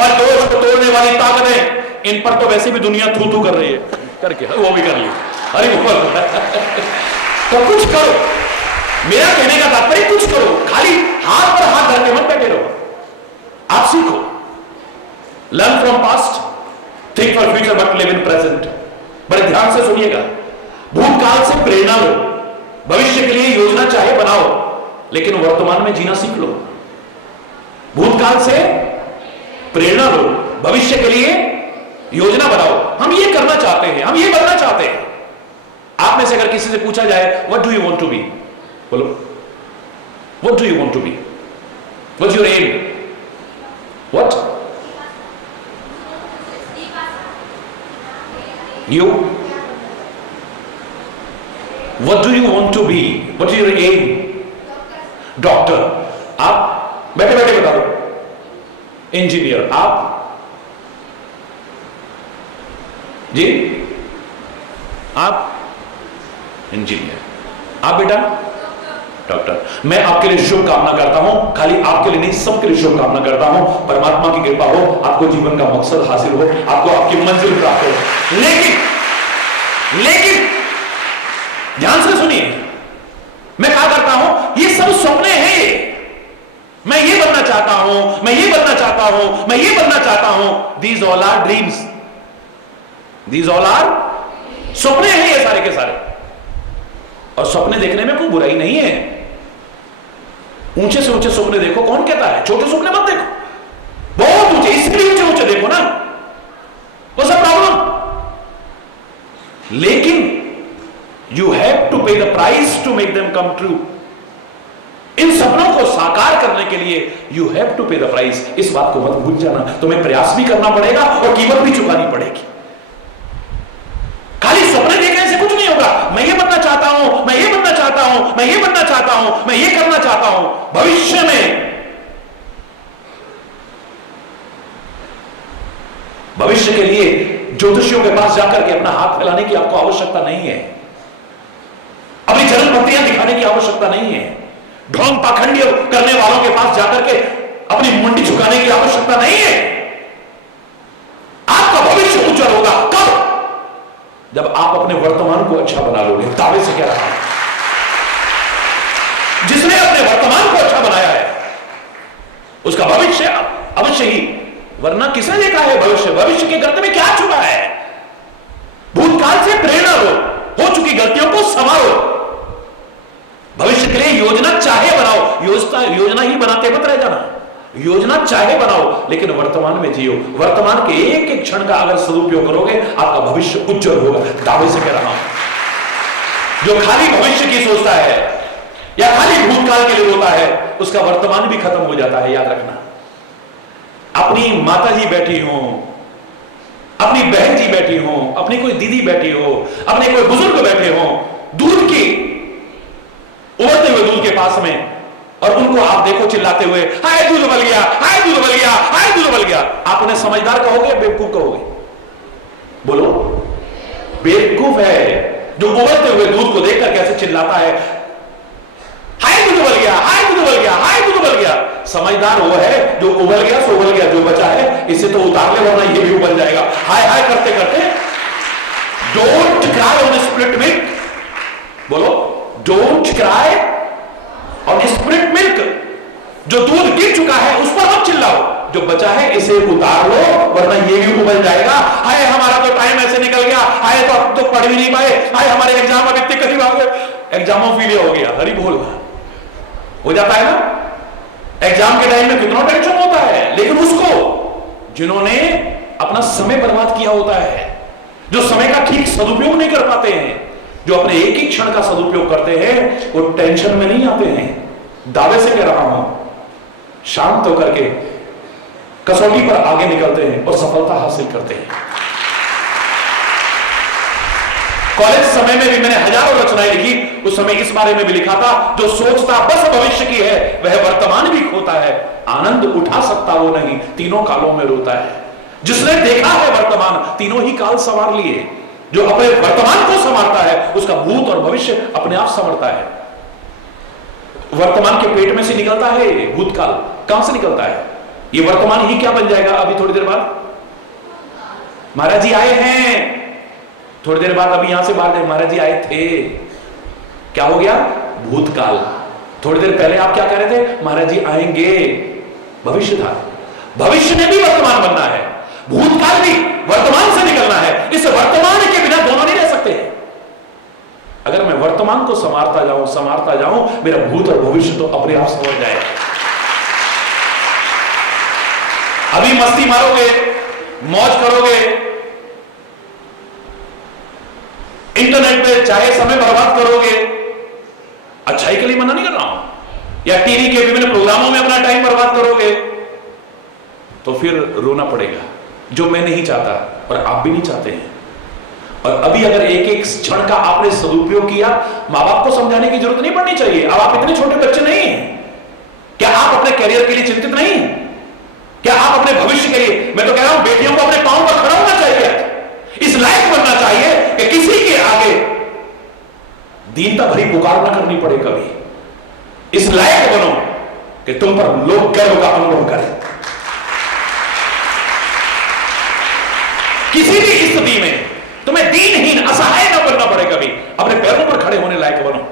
और देश को तोड़ने वाली ताकतें, इन पर तो वैसे भी दुनिया थू थू कर रही है, करके वो भी कर ली, अरे तो कुछ करो, मेरा कहने का तात्पर्य कुछ करो, खाली हाथ पर हाथ धर के मत बैठे रहो, आप सीखो, learn from past, think for future but live in present. बड़े ध्यान से सुनिएगा, भूतकाल से प्रेरणा लो, भविष्य के लिए योजना चाहे बनाओ, लेकिन वर्तमान में जीना सीख लो। भूतकाल से प्रेरणा लो, भविष्य के लिए योजना बनाओ। हम ये करना चाहते हैं, हम ये बनना चाहते हैं। आप में से अगर किसी से पूछा जाए what do you want to be, बोलो what do you want to be, what's your aim, what you, what do you want to be, what is your aim? Doctor. आप बैठे बैठे बता दो। इंजीनियर। आप जी, आप इंजीनियर। आप बेटा डॉक्टर। मैं आपके लिए शुभकामना करता हूं, खाली आपके लिए नहीं सबके लिए शुभकामना करता हूं, परमात्मा की कृपा हो, आपको जीवन का मकसद हासिल हो, आपको आपकी मंजिल प्राप्त हो। लेकिन ध्यान से सुनिए, मैं क्या करता हूं, ये सब सपने हैं, मैं ये बनना चाहता हूं, मैं ये बनना चाहता हूं, मैं ये बनना चाहता हूं। These all are dreams, these all are सपने हैं ये सारे के सारे। और सपने देखने में कोई बुराई नहीं है, ऊंचे से ऊंचे सपने देखो, कौन कहता है छोटे सपने मत देखो, बहुत ऊंचे, इसलिए ऊंचे ऊंचे देखो ना, वो सब प्रॉब्लम। लेकिन you have to pay the price to to make them come true. इन सपनों को साकार करने के लिए you have to pay the price. इस बात को मत भूल जाना, तुम्हें प्रयास भी करना पड़ेगा और कीमत भी चुकानी पड़ेगी। खाली सपने देखने से कुछ नहीं होगा। मैं ये बनना चाहता हूं, मैं ये बनना चाहता हूं, मैं ये बनना चाहता हूं, मैं ये करना चाहता हूं। भविष्य में भविष्य के लिए ज्योतिषियों के पास जाकर के अपना हाथ फैलाने की आपको आवश्यकता नहीं है, अपनी चरण पत्तियां दिखाने की आवश्यकता नहीं है, ढोंग पाखंडी करने वालों के पास जाकर के अपनी मुंडी झुकाने की आवश्यकता नहीं है। आपका भविष्य उज्जवल होगा कब? जब आप अपने वर्तमान को अच्छा बना लोगे। दावे से कह रहा हूं, जिसने अपने वर्तमान को अच्छा बनाया है उसका भविष्य अवश्य ही, वरना किसने देखा है भविष्य? भविष्य के गर्त में क्या छुपा है? भूतकाल से प्रेरणा लो, हो चुकी गलतियों को संवारो, भविष्य के लिए योजना चाहे बनाओ। योजना ही बनाते मत रह जाना, योजना चाहे बनाओ, लेकिन वर्तमान में जियो। वर्तमान के एक एक क्षण का अगर सदुपयोग करोगे आपका भविष्य उज्जवल होगा। दावे से कह रहा हूं, जो खाली भविष्य की सोचता है या खाली भूतकाल के लिए रोता है उसका वर्तमान भी खत्म हो जाता है। याद रखना, अपनी माता जी बैठी हो, अपनी बहन जी बैठी हो, अपनी कोई दीदी बैठी हो, अपने कोई बुजुर्ग बैठे हो दूध की उबलते हुए दूध के पास में, और उनको आप देखो चिल्लाते हुए, हाय दूध उबल गया, हाय दूध उबल गया, हाय दूध उबल गया। आप उन्हें समझदार कहोगे, बेवकूफ कहोगे? बोलो, बेवकूफ है जो उबलते हुए दूध को देखकर कैसे चिल्लाता है, हाय दूध उबल गया, हाय दूध उबल गया, हाय दूध उबल गया। समझदार वो है जो उबल गया सो उबल गया, जो बचा है इसे तो उतार ले वरना ये भी उबल जाएगा। हाय हाय करते करते don't cry on split milk. बोलो, don't cry on split milk. जो दूध गिर चुका है उस पर मत चिल्लाओ, जो बचा है इसे उतार लो वरना ये भी उबल जाएगा। हाय हमारा तो टाइम ऐसे निकल गया, हाय तो अब तो पढ़ भी नहीं पाए, हाय हमारे एग्जाम अब इतने करीब आ गए, एग्जामोफीलिया हो गया। हरी बोल हो जाता है ना, एग्जाम के टाइम में कितना टेंशन होता है, लेकिन उसको जिन्होंने अपना समय बर्बाद किया होता है, जो समय का ठीक सदुपयोग नहीं कर पाते हैं, जो अपने एक ही क्षण का सदुपयोग करते हैं, वो टेंशन में नहीं आते हैं। दावे से कह रहा हूं, शांत होकर के कसौटी पर आगे निकलते हैं और सफलता हासिल करते हैं। कॉलेज समय में भी मैंने हजारों रचनाएं लिखी, उस समय इस बारे में भी लिखा था, जो सोचता बस भविष्य की है वह वर्तमान भी खोता है, आनंद उठा सकता वो नहीं, तीनों कालों में रोता है। जिसने देखा है वर्तमान, तीनों ही काल संवार लिए। जो अपने वर्तमान को संवारता है उसका भूत और भविष्य अपने आप संवरता है। वर्तमान के पेट में से निकलता है भूतकाल, कहां से निकलता है? ये वर्तमान ही क्या बन जाएगा अभी थोड़ी देर बाद? महाराज जी आए हैं, थोड़ी देर बाद अभी यहां से बाहर महाराज जी आए थे, क्या हो गया? भूतकाल। थोड़ी देर पहले आप क्या कह रहे थे? महाराज जी आएंगे, भविष्य था। भविष्य में भी वर्तमान बनना है, भूतकाल भी वर्तमान से निकलना है। इस वर्तमान के बिना दोनों नहीं रह सकते। अगर मैं वर्तमान को संवारता जाऊं मेरा भूत और भविष्य तो अपने आप संवर जाएगा। अभी मस्ती मारोगे, मौज करोगे, इंटरनेट पे चाहे समय बर्बाद करोगे, अच्छाई के लिए मना नहीं कर रहा हूं, या टीवी के विभिन्न प्रोग्रामों में अपना टाइम बर्बाद करोगे, तो फिर रोना पड़ेगा, जो मैं नहीं चाहता और आप भी नहीं चाहते हैं। और अभी अगर एक एक क्षण का आपने सदुपयोग किया, मां बाप को समझाने की जरूरत नहीं पड़नी चाहिए। अब आप इतने छोटे बच्चे नहीं हैं, क्या आप अपने करियर के लिए चिंतित नहीं? क्या आप अपने भविष्य के लिए? मैं तो कह रहा हूं बेटियों को अपने पांव पर खड़ा होना चाहिए, इस लायक बनना चाहिए कि किसी के आगे दीनता भरी पुकार ना करनी पड़े कभी। इस लायक बनो कि तुम पर लोग गर्व का अनुभव करें। किसी भी स्थिति में तुम्हें दीनहीन असहाय न बनना पड़े कभी, अपने पैरों पर खड़े होने लायक बनो।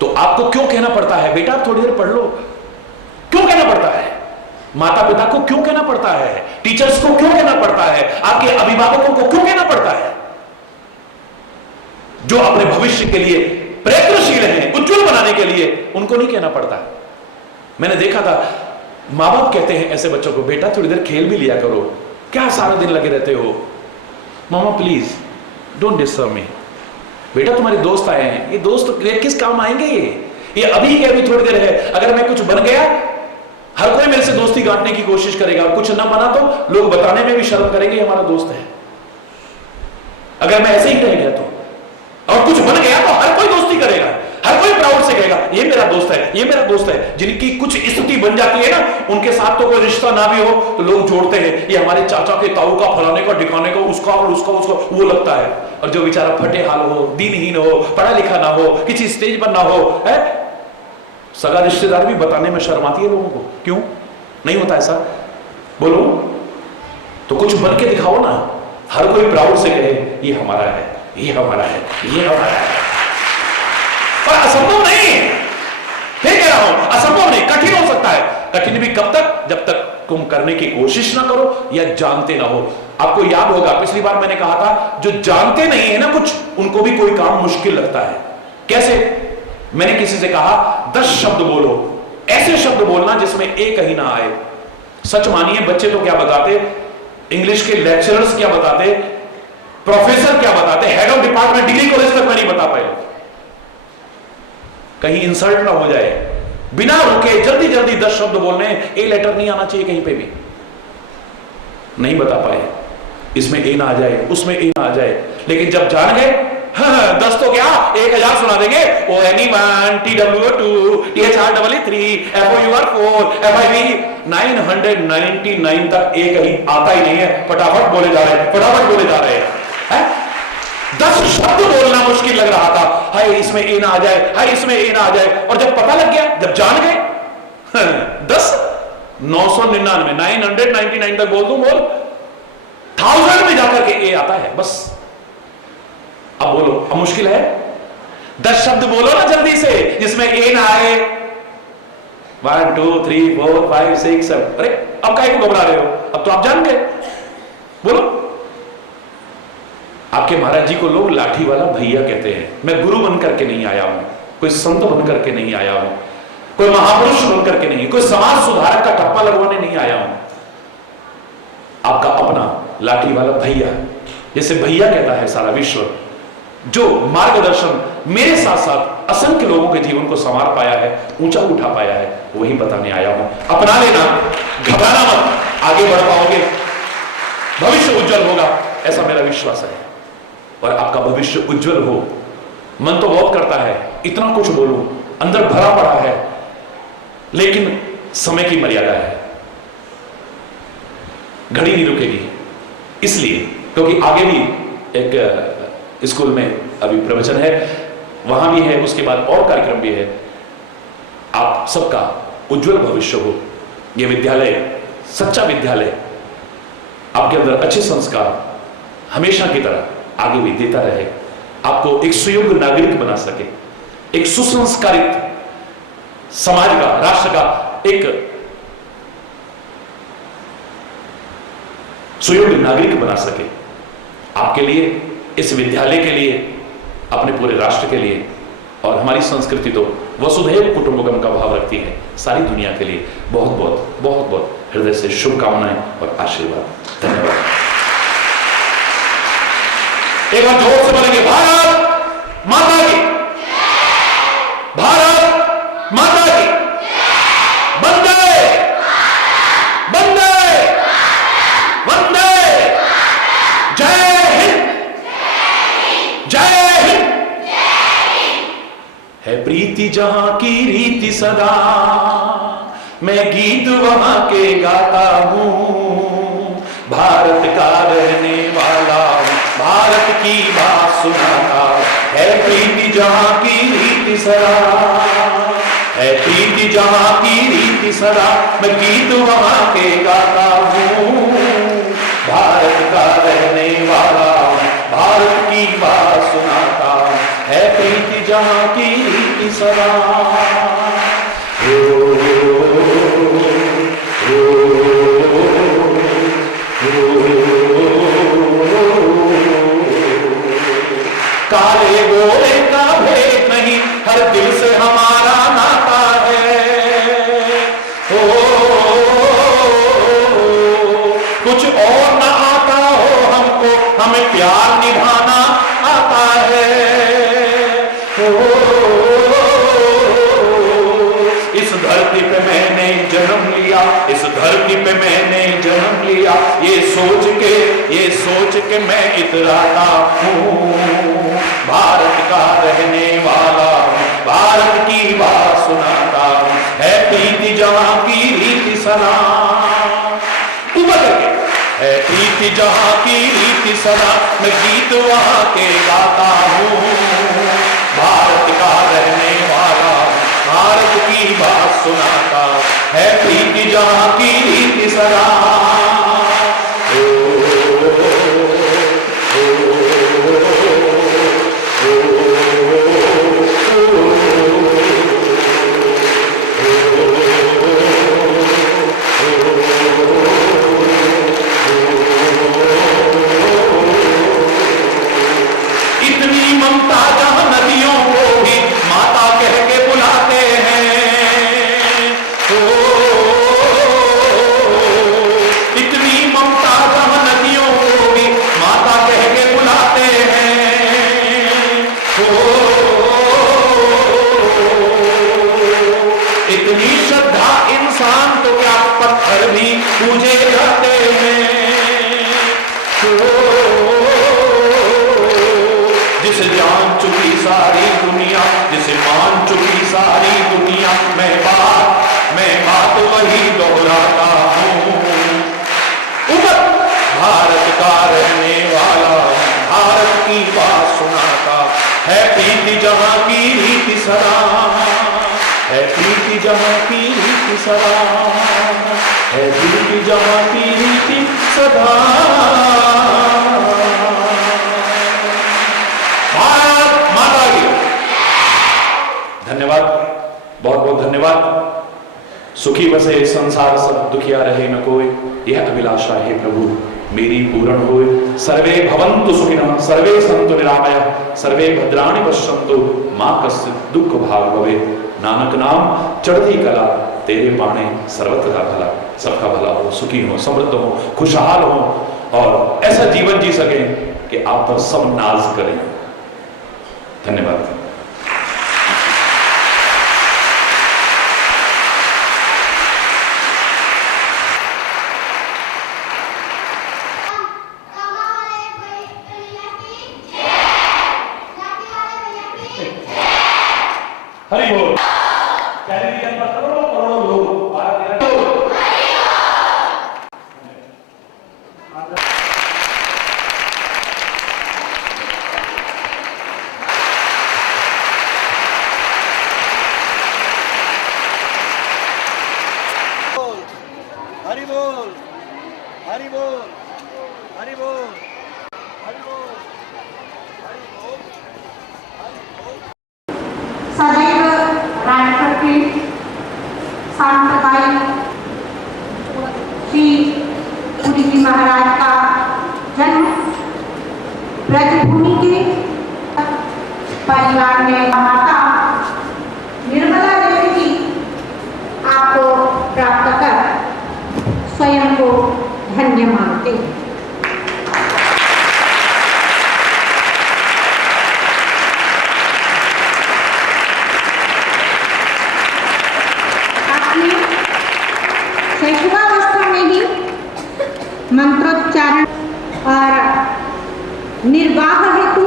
तो आपको क्यों कहना पड़ता है बेटा आप थोड़ी देर पढ़ लो? क्यों कहना पड़ता है? माता पिता को क्यों कहना पड़ता है? टीचर्स को क्यों कहना पड़ता है? आपके अभिभावकों को क्यों कहना पड़ता है? जो अपने भविष्य के लिए प्रयत्नशील हैं, उज्जवल बनाने के लिए, उनको नहीं कहना पड़ता। मैंने देखा था मां बाप कहते हैं ऐसे बच्चों को, बेटा थोड़ी देर खेल भी लिया करो, क्या सारा दिन लगे रहते हो? मामा प्लीज डोंट डिस्टर्ब मी, बेटा तुम्हारे दोस्त आए हैं, ये दोस्त किस काम आएंगे? ये अभी के अभी थोड़ी देर है। अगर मैं कुछ बन गया, हर कोई मेरे से दोस्ती गांठने की कोशिश करेगा, कुछ ना बना तो लोग बताने में भी शर्म करेंगे हमारा दोस्त है। अगर मैं ऐसे ही रह गया तो, और कुछ बन गया तो हर कोई दोस्ती करेगा, हर कोई प्राउड से कहेगा ये मेरा दोस्त है, ये मेरा दोस्त है। जिनकी कुछ स्थिति बन जाती है ना, उनके साथ तो कोई रिश्ता ना भी हो तो लोग जोड़ते हैं, ये हमारे चाचा के ताऊ का, फलाने का, ठिकाने का, उसका और उसका वो लगता है। और जो बेचारा फटे हाल हो, दीनहीन हो, पढ़ा लिखा ना हो, किसी स्टेज पर ना हो, है, सगा रिश्तेदार भी बताने में शर्म आती है लोगों को। क्यों नहीं होता ऐसा? बोलो तो कुछ बन के दिखाओ ना, हर कोई प्राउड से कहे ये हमारा है, ये हमारा है, ये हमारा है। पर असंभव नहीं, फिर कह रहा हूं असंभव नहीं, कठिन हो सकता है। कठिन भी कब तक? जब तक तुम करने की कोशिश ना करो या जानते ना हो। आपको याद होगा पिछली बार मैंने कहा था, जो जानते नहीं है ना कुछ, उनको भी कोई काम मुश्किल लगता है। कैसे? मैंने किसी से कहा 10 शब्द बोलो, ऐसे शब्द बोलना जिसमें एक कहीं ना आए। सच मानिए बच्चे तो क्या बताते, इंग्लिश के लेक्चरर्स क्या बताते, प्रोफेसर क्या बताते, head of department degree college तक मैं नहीं बता पाए। कहीं इंसल्ट ना हो जाए, बिना रुके जल्दी जल्दी 10 शब्द बोलने, ए लेटर नहीं आना चाहिए कहीं पे भी, नहीं बता पाए। इसमें ए ना आ जाए, उसमें ए ना आ जाए। लेकिन जब जान गए, 10 तो क्या 1000 सुना देंगे। ओ एनी1 TWO2 THR3 FOUR4 FIV 999 तक एक ही आता ही नहीं है। फटाफट बोले जा रहे हैं, फटाफट बोले जा रहे हैं। 10 शब्द बोलना मुश्किल लग रहा था, हाय इसमें ए ना आ जाए, हाय इसमें ए ना आ जाए। और जब पता लग गया, जब जान गए, 10 999 999 तक बोल दूं, बोल 1000 में जाकर के ए आता है बस। अब बोलो, अब मुश्किल है? 10 शब्द बोलो ना जल्दी से जिसमें ए ना आए। 1 2 3 4 5 6 7। अरे अब काहे को घबरा रहे हो? अब तो आप जान गए, बोलो। आपके महाराज जी को लोग लाठी वाला भैया कहते हैं। मैं गुरु बन करके नहीं आया हूं, कोई संत बन करके नहीं आया हूं, कोई महापुरुष बन करके नहीं, कोई समाज सुधारक का टप्पा लगवाने नहीं आया हूं। आपका अपना लाठी वाला भैया, जैसे भैया कहता है सारा विश्व, जो मार्गदर्शन मेरे साथ साथ असंख्य लोगों के जीवन को संवार पाया है, ऊंचा उठा पाया है, वही बताने आया हूं। अपना लेना, घबराना मत, आगे बढ़ पाओगे, भविष्य उज्जवल होगा, ऐसा मेरा विश्वास है। और आपका भविष्य उज्जवल हो, मन तो बहुत करता है इतना कुछ बोलूं, अंदर भरा पड़ा है, लेकिन समय की मर्यादा है, घड़ी नहीं रुकेगी। इसलिए क्योंकि आगे भी एक स्कूल में अभी प्रवचन है, वहां भी है, उसके बाद और कार्यक्रम भी है। आप सबका उज्जवल भविष्य हो, यह विद्यालय सच्चा विद्यालय आपके अंदर अच्छे संस्कार हमेशा की तरह आगे भी देता रहे, आपको एक सुयोग्य नागरिक बना सके, एक सुसंस्कारित समाज का, राष्ट्र का एक सुयोग्य नागरिक बना सके। आपके लिए, इस विद्यालय के लिए, अपने पूरे राष्ट्र के लिए। और हमारी संस्कृति तो वसुधैव कुटुंबकम का भाव रखती है। सारी दुनिया के लिए बहुत बहुत बहुत बहुत हृदय से शुभकामनाएं और आशीर्वाद। धन्यवाद। एक बार जोर से बोलेंगे, भारत माता की, भारत माता की, वंदे वंदे वंदे, जय हिंद, जय हिंद। है प्रीति जहां की रीति सदा, मैं गीत वहां के गाता हूं। भारत का रहने वाला हूं, भारत की बात सुनाता। है प्रीति जहां की रीति सदा, है प्रीति जहां की रीति सदा, मैं गीत वहां के गाता हूं। भारत का रहने वाला हूं, भारत की बात सुनाता। है प्रीति जहां की रीति सदा। काले गोरे का भेद नहीं, हर दिल से हमारा नाता है। कुछ और ना आता हो हमको, हमें प्यार निभाना आता है। ये सोच के मैं इतराता हूँ, भारत का रहने वाला हूँ, भारत की बात सुनाता हूँ, है प्रीति जहाँ की रीति सना, ऊपर करके है प्रीति जहाँ की रीति सना, मैं गीत वहाँ के गाता हूँ, भारत का रहने वाला हूँ, भारत की बात सुनाता, है प्रीति जहाँ की रीति सना। इतनी ममता जहां नदियों को भी माता कह के बुलाते हैं, इतनी ममता जहां नदियों को भी माता कह के बुलाते हैं, इतनी श्रद्धा इंसान तो क्या पत्थर भी पूजे जाते हैं, जिसे जान चुकी सारी दुनिया, जिसे मान चुकी सारी दुनिया, मैं बात वही दोहराता हूँ, ऊपर भारत का रहने वाला, भारत की बात सुनाता, है प्रीति जहाँ की रीति सदा, है प्रीति जहाँ की रीति सदा, है प्रीति जहाँ की रीति सदा। भारत माता की धन्यवाद, बहुत बहुत धन्यवाद। सुखी बसे संसार सब, दुखिया रहे न कोई, यह अभिलाषा है प्रभु मेरी पूर्ण होए। सर्वे भवन्तु सुखिनः, सर्वे सन्तु निरामयः, सर्वे भद्राणि पश्यन्तु, मां कश्चित् दुःख भाग भवे। नानक नाम चढ़ती कला, तेरे बाणे सर्वत्र का भला, सबका भला हो, सुखी हो, समृद्ध हो, खुशहाल हो और ऐसा जीवन जी सके कि आप पर सब नाज करें। धन्यवाद। हरि बोल। टेलीविजन पर करोड़ों करोड़ों लोग हरि बोल, हरि बोल, हरि बोल, हरि बोल, हरि बोल, हरि बोल। सदैव राष्ट्र के सांप्रदायिक श्री पुरी जी महाराज का जन्म ब्रजभूमि के परिवार में माता निर्मला देवी जी आपको प्राप्त कर स्वयं को धन्य मानते हैं। शैशवावस्था में ही मंत्रोच्चारण और निर्वाह हेतु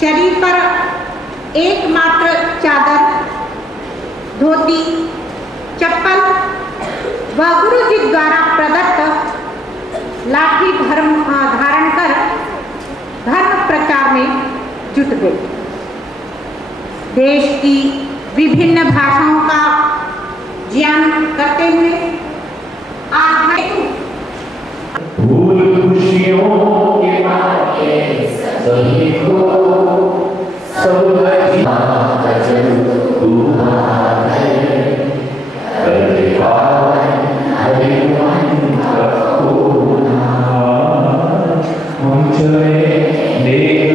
शरीर पर एकमात्र चादर, धोती, चप्पल व गुरु जी द्वारा प्रदत्त लाठी धारण कर धर्म प्रचार में जुट गए। देश की विभिन्न भाषाओं का ज्ञान करते हुए आज फूल खुशियों के मारे सभी को सब भजन तुम्हारा है, हरि मंत्र को हम चले नेक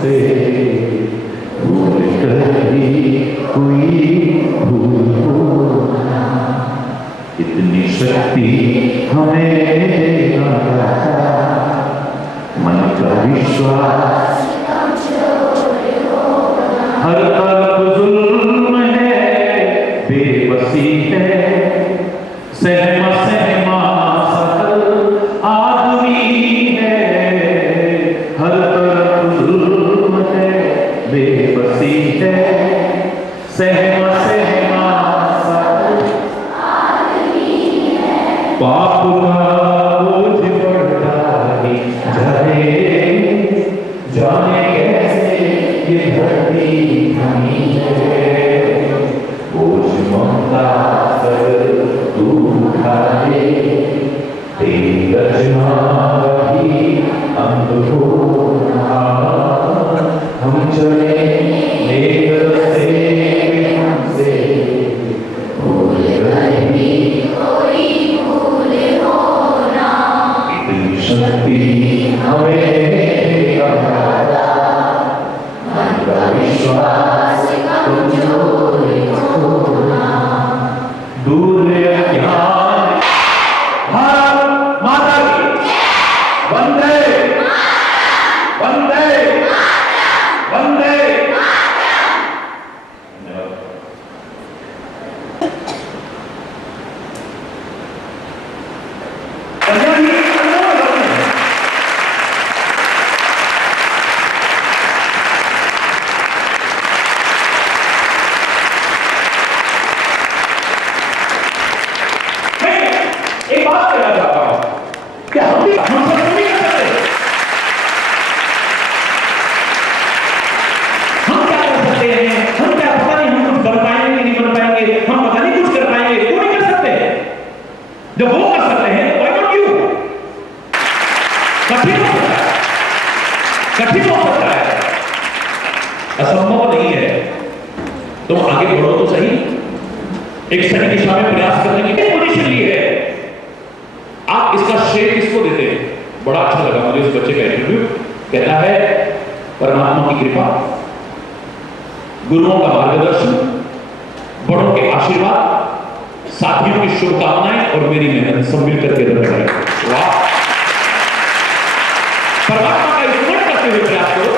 से भूल कभी कोई भूल होना, इतनी शक्ति हमें मन का विश्वास, हर तरफ जुल्म है, बेबसी है, सहमा सहमा एक बात कहना चाहता हूं कि हम सब नहीं कर सकते। हम क्या कर सकते हैं, हम क्या पता नहीं हम कुछ बन पाएंगे नहीं बन पाएंगे, हम पता नहीं कुछ कर पाएंगे क्यों नहीं कर सकते। जब वो कर सकते हैं तो why not you? कठिन हो सकता है, कठिन हो सकता है, असंभव नहीं है। तुम आगे बढ़ो तो सही, एक सही दिशा में प्रयास करने की पोजीशन ली है। आप इसका श्रेय किसको देते हैं? बड़ा अच्छा लगा मुझे इस बच्चे का इंटरव्यू। कहता है परमात्मा की कृपा, गुरुओं का मार्गदर्शन, बड़ों के आशीर्वाद, साथियों की शुभकामनाएं और मेरी मेहनत सब मिलकर के अंदर है। वाह, परमात्मा का स्मरण करते हुए प्रयास करो।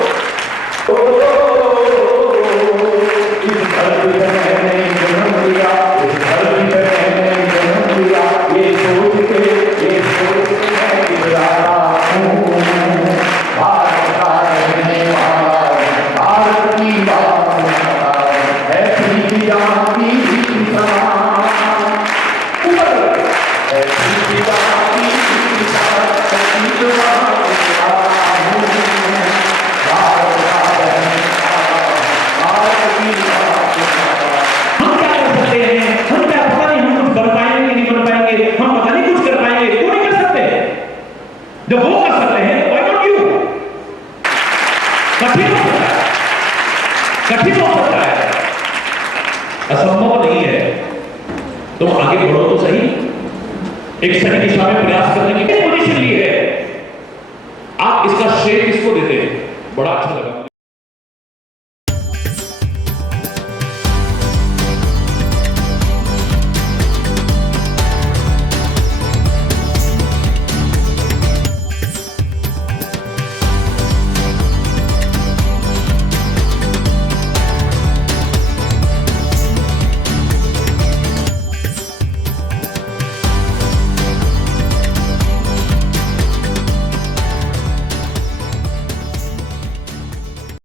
जब वो कर सकते हैं तो why not you? कठिन हो सकता है, कठिन हो सकता है, असंभव नहीं है। तुम आगे बढ़ो तो सही, एक सही दिशा में प्रयास करने की पोजीशन ली है। आप इसका श्रेय किसको देते हैं? बड़ा अच्छा लगा।